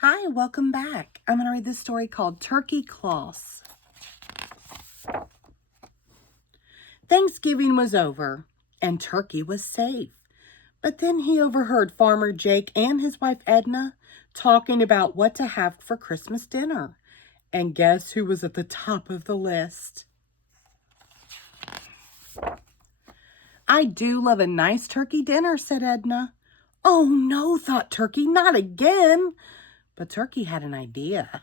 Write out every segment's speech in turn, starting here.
Hi, welcome back. I'm going to read this story called Turkey Claus. Thanksgiving was over and Turkey was safe. But then he overheard Farmer Jake and his wife Edna talking about what to have for Christmas dinner. And guess who was at the top of the list? I do love a nice turkey dinner, said Edna. Oh no, thought Turkey, not again. But Turkey had an idea.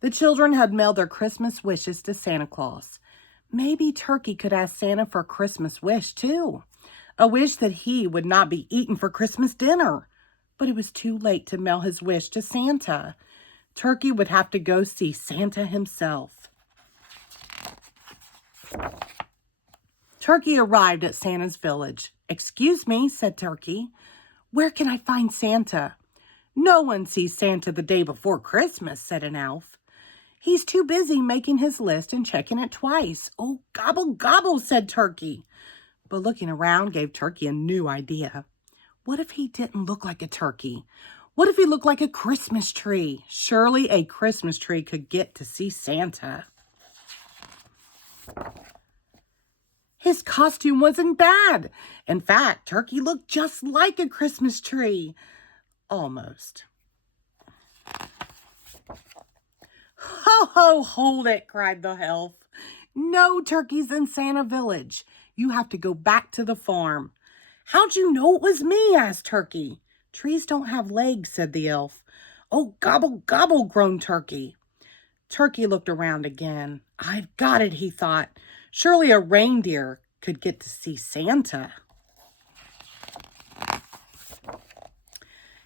The children had mailed their Christmas wishes to Santa Claus. Maybe Turkey could ask Santa for a Christmas wish, too. A wish that he would not be eaten for Christmas dinner. But it was too late to mail his wish to Santa. Turkey would have to go see Santa himself. Turkey arrived at Santa's village. "Excuse me," said Turkey. "Where can I find Santa?" "No one sees Santa the day before Christmas," said an elf. "He's too busy making his list and checking it twice." "Oh, gobble, gobble," said Turkey. But looking around gave Turkey a new idea. What if he didn't look like a turkey? What if he looked like a Christmas tree? Surely a Christmas tree could get to see Santa. His costume wasn't bad. In fact, Turkey looked just like a Christmas tree. Almost. "Ho, ho, hold it," cried the elf. "No turkeys in Santa Village. You have to go back to the farm." "How'd you know it was me?" asked Turkey. "Trees don't have legs," said the elf. "Oh, gobble, gobble," groaned Turkey. Turkey looked around again. "I've got it," he thought. "Surely a reindeer could get to see Santa."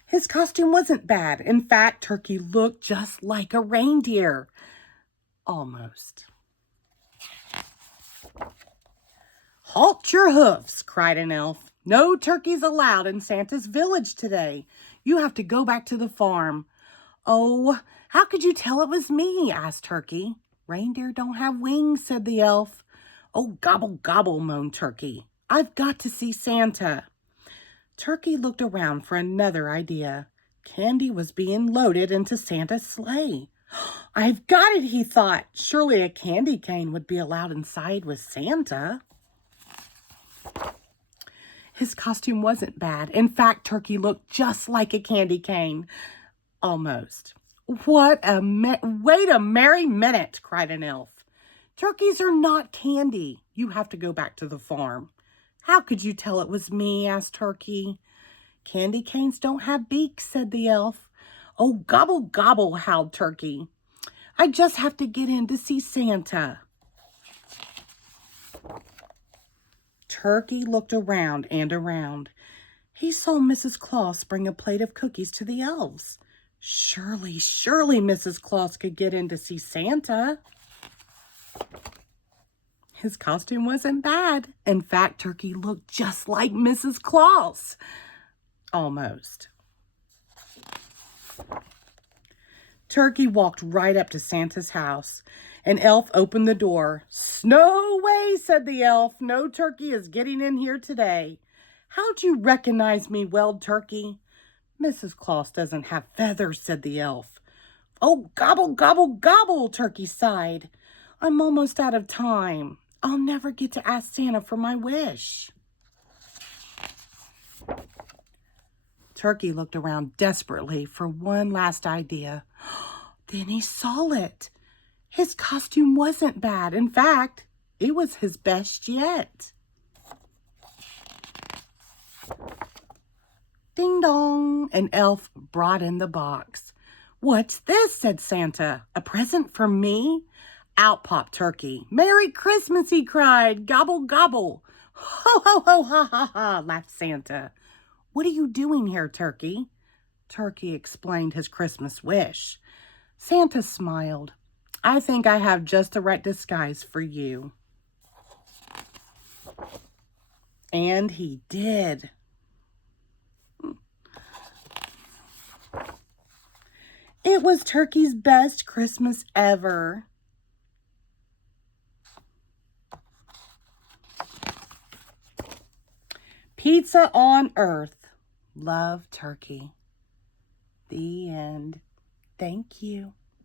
His costume wasn't bad. In fact, Turkey looked just like a reindeer. Almost. "Halt your hoofs," cried an elf. "No turkeys allowed in Santa's village today. You have to go back to the farm." "Oh, how could you tell it was me?" asked Turkey. "Reindeer don't have wings," said the elf. "Oh, gobble, gobble," moaned Turkey. "I've got to see Santa." Turkey looked around for another idea. Candy was being loaded into Santa's sleigh. "I've got it," he thought. Surely a candy cane would be allowed inside with Santa. His costume wasn't bad. In fact, Turkey looked just like a candy cane. Almost. Wait a merry minute," cried an elf. "Turkeys are not candy. You have to go back to the farm." "How could you tell it was me?" asked Turkey. "Candy canes don't have beaks," said the elf. "Oh, gobble, gobble," howled Turkey. "I just have to get in to see Santa." Turkey looked around and around. He saw Mrs. Claus bring a plate of cookies to the elves. Surely Mrs. Claus could get in to see Santa. His costume wasn't bad. In fact, Turkey looked just like Mrs. Claus. Almost. Turkey walked right up to Santa's house. An elf opened the door. "No way," said the elf. "No turkey is getting in here today." "How'd you recognize me?" wailed Turkey. "Mrs. Claus doesn't have feathers," said the elf. "Oh, gobble, gobble, gobble," Turkey sighed. "I'm almost out of time. I'll never get to ask Santa for my wish." Turkey looked around desperately for one last idea. Then he saw it. His costume wasn't bad. In fact, it was his best yet. Ding dong, an elf brought in the box. "What's this?" said Santa. "A present for me?" Out popped Turkey. "Merry Christmas," he cried. "Gobble, gobble." "Ho, ho, ho, ha, ha, ha," laughed Santa. "What are you doing here, Turkey?" Turkey explained his Christmas wish. Santa smiled. "I think I have just the right disguise for you." And he did. It was Turkey's best Christmas ever. Pizza on Earth. Love, Turkey. The end. Thank you.